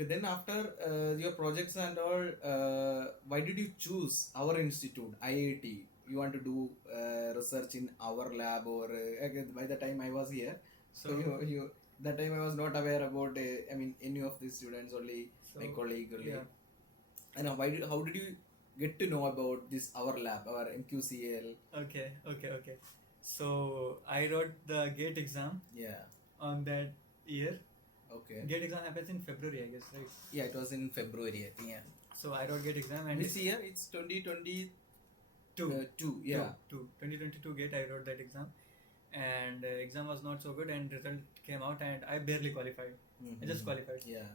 Okay, then after your projects and all, why did you choose our institute, IIT? You want to do research in our lab, or okay, by the time I was here, so you that time I was not aware about I mean any of the students, only my colleague only. Yeah. And how did you get to know about this our lab, our MQCL? Okay. So I wrote the GATE exam Yeah. on that year. Okay. GATE exam happens in February, I guess, right? Yeah, it was in February, I think. Yeah. So I wrote GATE exam, and This year it's 2022. Yeah. 2022 GATE. I wrote that exam, and exam was not so good, and result came out, and I barely qualified. I just qualified. Yeah.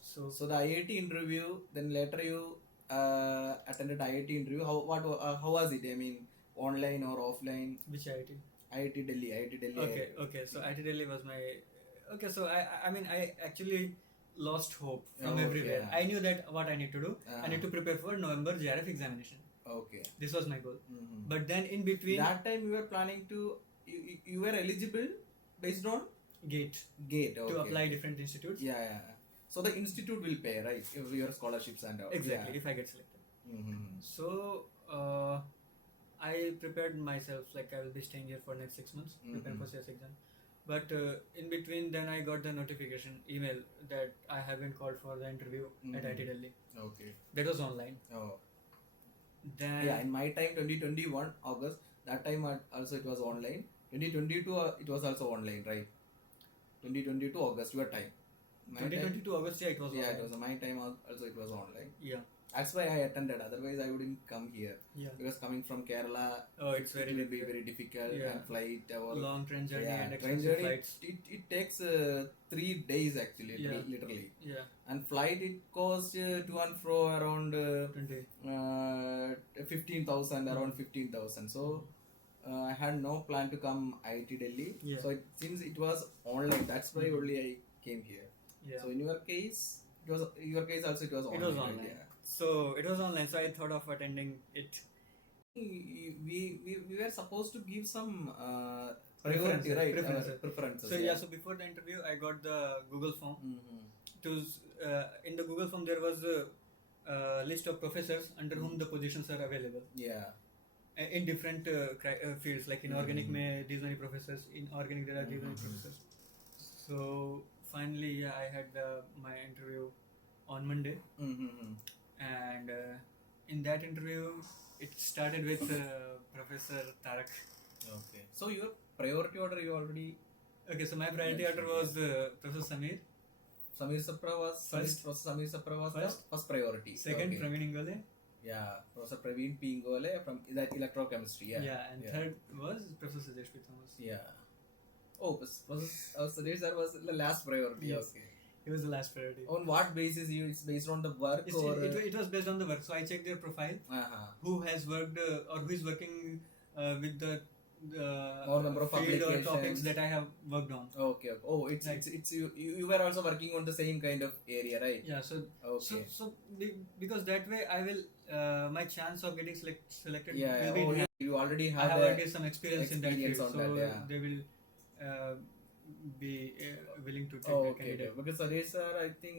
So the IIT interview, then later you attended IIT interview. How was it? I mean, online or offline? which IIT? IIT Delhi. Okay. So IIT Delhi was my. Okay, so I mean I actually lost hope from Okay. everywhere. I knew that what I need to do. I need to Uh-huh. prepare for November JRF examination. Okay. This was my goal. Mhm. But then in between That time you were planning to you were eligible based on GATE GATE. Okay. to apply different institutes. Yeah. So the institute will pay, right? If your scholarships and all. Exactly. If I get selected. Mm-hmm. So I prepared myself like I will be staying here for next 6 months, preparing for CS exam. But in between, then I got the notification email that I have been called for the interview at IIT Delhi. Okay. That was online. Oh. Then Yeah, in my time, 2021 August, that time also it was online. 2022 it was also online, right? 2022 August, your time. My 2022 August, yeah, it was time, yeah, online. it was my time also it was online. Yeah. That's why I attended. Otherwise, I wouldn't come here. Yeah. Because coming from Kerala, Oh, it's very it will be difficult. very difficult. Yeah. And flight, or Long train journey and train expensive journey. flights. It takes 3 days actually, Yeah. literally. Yeah. And flight it costs to and fro around 20. 15,000, around 15,000. So I had no plan to come IIT Delhi. Yeah. So since it was online, that's why only I came here. Yeah. So in your case, also it was online. It was online. Right? Yeah. So it was online. So I thought of attending it. We were supposed to give some Preferences, priority, right? preferences. Preferences. So yeah. So before the interview, I got the Google form. Mm-hmm. In the Google form there was a list of professors under whom the positions are available. Yeah. In different fields, like in organic, these many professors. In organic, there are these many professors. So finally, yeah, I had my interview on Monday, and in that interview, it started with Professor Tarak. Okay. So your priority order you already. Okay, so my priority order was Professor Samir. Samir Sapra was First. Professor Samir Sapra was First. first priority. Second, Okay. Praveen Ingole. Yeah, Professor Praveen P. Ingole from that electrochemistry. Yeah. And third was Professor Sudesh P. Thomas. Yeah. Oh, Sudesh sir was the last priority. Yes. Okay. He was the last priority. On what basis it's based on the work or? It was based on the work. So I checked their profile. Who has worked or who is working with the More number of field or applications. topics that I have worked on. Okay. Oh, it's Right. it's you were also working on the same kind of area, right? Yeah. So Okay. because that way I will my chance of getting selected Yeah. will be Oh, enhanced. you already I have have already some experience in that experience field, on so that, yeah. they will be willing to take Oh, a okay. candidate. Because Suresh sir, I think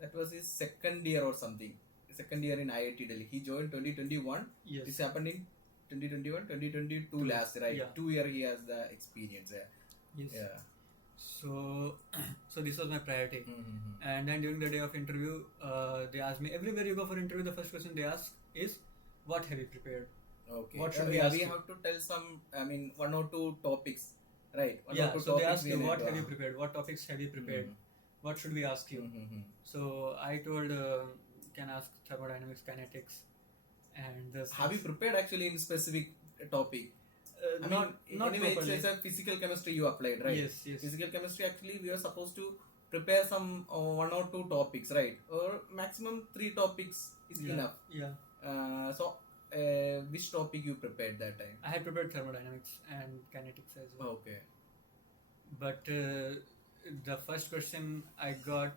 that was his second year or something. Second year in IIT Delhi. He joined 2021. Yes. This happened in 2021, 2022 last, right? Yeah. 2 year he has the experience. Yeah. Yes. Yeah. So this was my priority. Mm-hmm. And then during the day of interview, they asked me, everywhere you go for interview, the first question they ask is, what have you prepared? Okay. What should we yeah, ask we you? have to tell some, I mean, 1 or 2 topics, right? One or Yeah, two so they topics ask we you, need what to have you ask. prepared? What topics have you prepared? What should we ask you? Mm-hmm. So I told, can ask thermodynamics, kinetics, and this. Have you prepared actually in specific topic? I not mean, anyway, properly. it's a physical chemistry you applied, right? Yes. Physical chemistry, actually, we are supposed to prepare some 1 or 2 topics, right? Or maximum 3 topics is enough. Yeah. So, which topic you prepared that time? I had prepared thermodynamics and kinetics as well. Okay. But the first question I got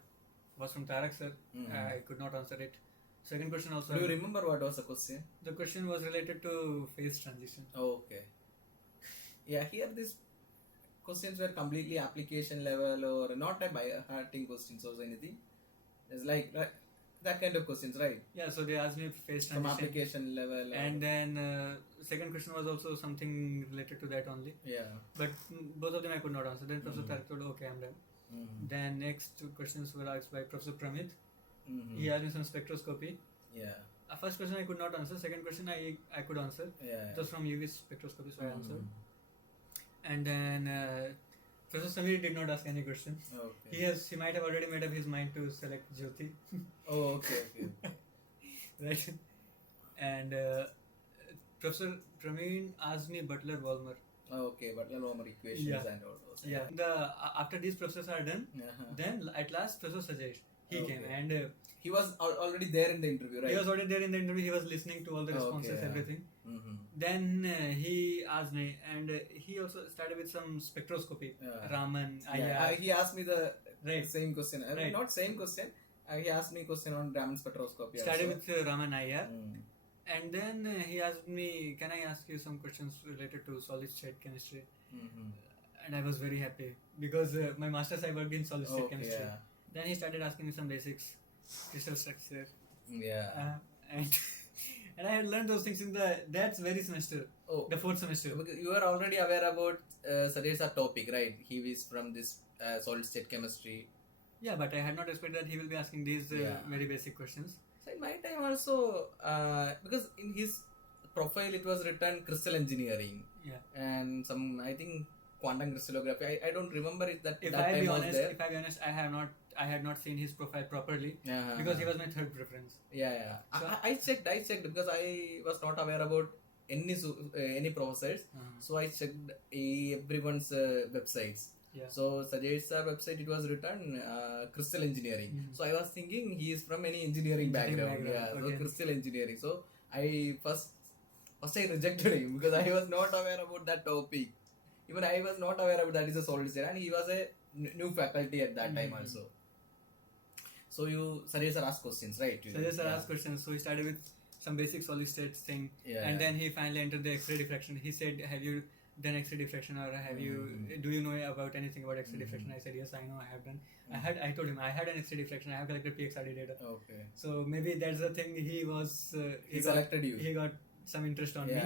was from Tarak sir. I could not answer it. Second question also. Do you remember what was the question? The question was related to phase transition. Okay. Yeah, here these questions were completely application level or not a by hearting questions or anything. It's like that kind of questions, right? Yeah, so they asked me face From transition. application level. And then second question was also something related to that only. Yeah. But both of them I could not answer. Then Professor Tarak told, okay, I'm done. Then next two questions were asked by Professor Pramit. He asked me some spectroscopy. Yeah. First question I could not answer. Second question I could answer. Yeah. It was from UV spectroscopy, so I answered. And then Professor Samir did not ask any question. Okay. He might have already made up his mind to select Jyoti. Oh, okay. Right. And Professor Praveen asked me Butler-Volmer. Okay, Butler-Volmer equations and all those. Yeah. After these processes are done, then at last Professor Sajesh, he came, and he was already there in the interview, right? He was already there in the interview. He was listening to all the responses, everything. Then he asked me, and he also started with some spectroscopy. Raman, he asked me the same question. Right. Not same question. He asked me a question on Raman spectroscopy. Started with Raman IR. And then he asked me, can I ask you some questions related to solid state chemistry? And I was very happy because my master's I worked in solid state chemistry. Then he started asking me some basics, crystal structure. And I had learned those things in that's very semester, the fourth semester. You are already aware about Sadesh's topic, right? He is from this solid state chemistry. Yeah, but I had not expected that he will be asking these very basic questions. So in my time also, because in his profile it was written crystal engineering. And some, I think, quantum crystallography. I don't remember it that If that I time be was honest, there. if I be honest, I had not seen his profile properly because he was my third preference. So, I checked because I was not aware about any professors. So I checked everyone's websites. So Sajesh's website it was written crystal engineering. So I was thinking he is from any engineering background. So crystal engineering. So I first I rejected him because I was not aware about that topic. Even I was not aware about that is a solid state, and he was a new faculty at that time also. So Sajesh sir asked questions, right? Sajesh sir asked questions. So he started with some basic solid state thing, and then he finally entered the X-ray diffraction. He said, "Have you done X-ray diffraction, or do you know about anything about X-ray diffraction?" I said, "Yes, I know. I have done. I told him I had an X-ray diffraction. I have collected PXRD data." Okay. So maybe that's the thing. He selected you. He got some interest on me.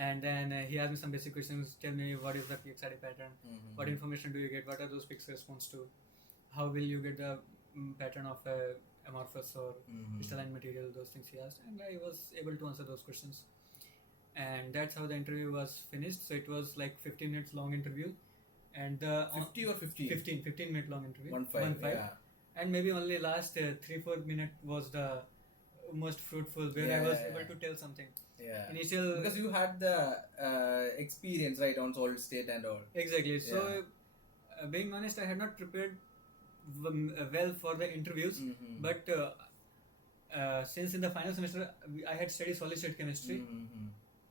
And then he asked me some basic questions. Tell me, what is the PXRD pattern? What information do you get? What are those peaks response to? How will you get the pattern of amorphous or crystalline material? Those things he asked, and I was able to answer those questions. And that's how the interview was finished. So it was like 15 minutes long interview, and 50 or 15? 15 minute long interview. 1-5. And maybe only last 3-4 minutes was the most fruitful, where I was able to tell something. Initial, because you had the experience, right, on solid state and all. Exactly. So being honest, I had not prepared well for the interviews, but since in the final semester I had studied solid state chemistry,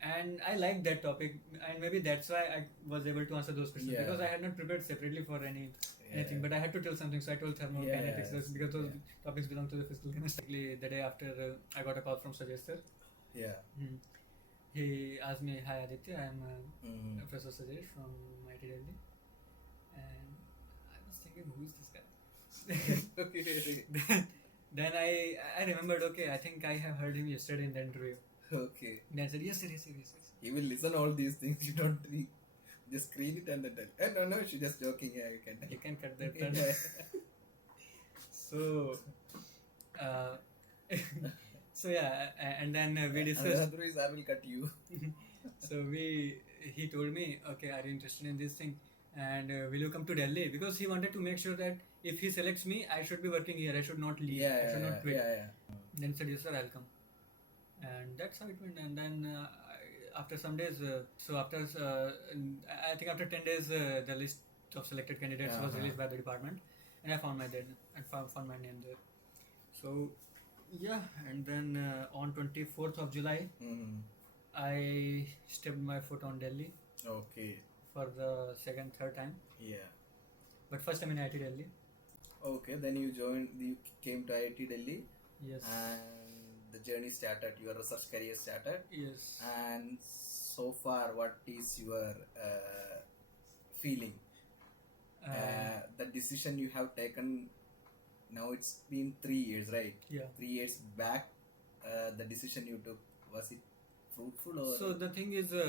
and I liked that topic, and maybe that's why I was able to answer those questions, because I had not prepared separately for anything, but I had to tell something, so I told thermokinetics because those topics belong to the physical chemistry. The day after, I got a call from Sajesh sir. He asked me, "Hi Aditya, I am Professor Sajesh from IIT Delhi," and I was thinking, who is this guy? Then I remembered, okay, I think I have heard him yesterday in the interview. Okay. Then I said, yes. He will listen all these things. You don't just screen it and then tell. No, she's just joking. You can cut that part. So, and then we discussed. Otherwise, I will cut you. So he told me, okay, are you interested in this thing? And will you come to Delhi? Because he wanted to make sure that if he selects me, I should be working here. I should not leave. I should not quit. Then said, yes sir, I'll come. And that's how it went. And then after some days, I think after 10 days, the list of selected candidates was released by the department, and I found my name there. So and then on 24th of July, I stepped my foot on Delhi. Okay. For the third time. But first time in IIT Delhi. Okay, then you came to IIT Delhi. Yes. And the journey started, your research career started. Yes. And so far, what is your feeling? The decision you have taken now it's been 3 years, right? Yeah. 3 years back, the decision you took, was it fruitful or? So the thing is,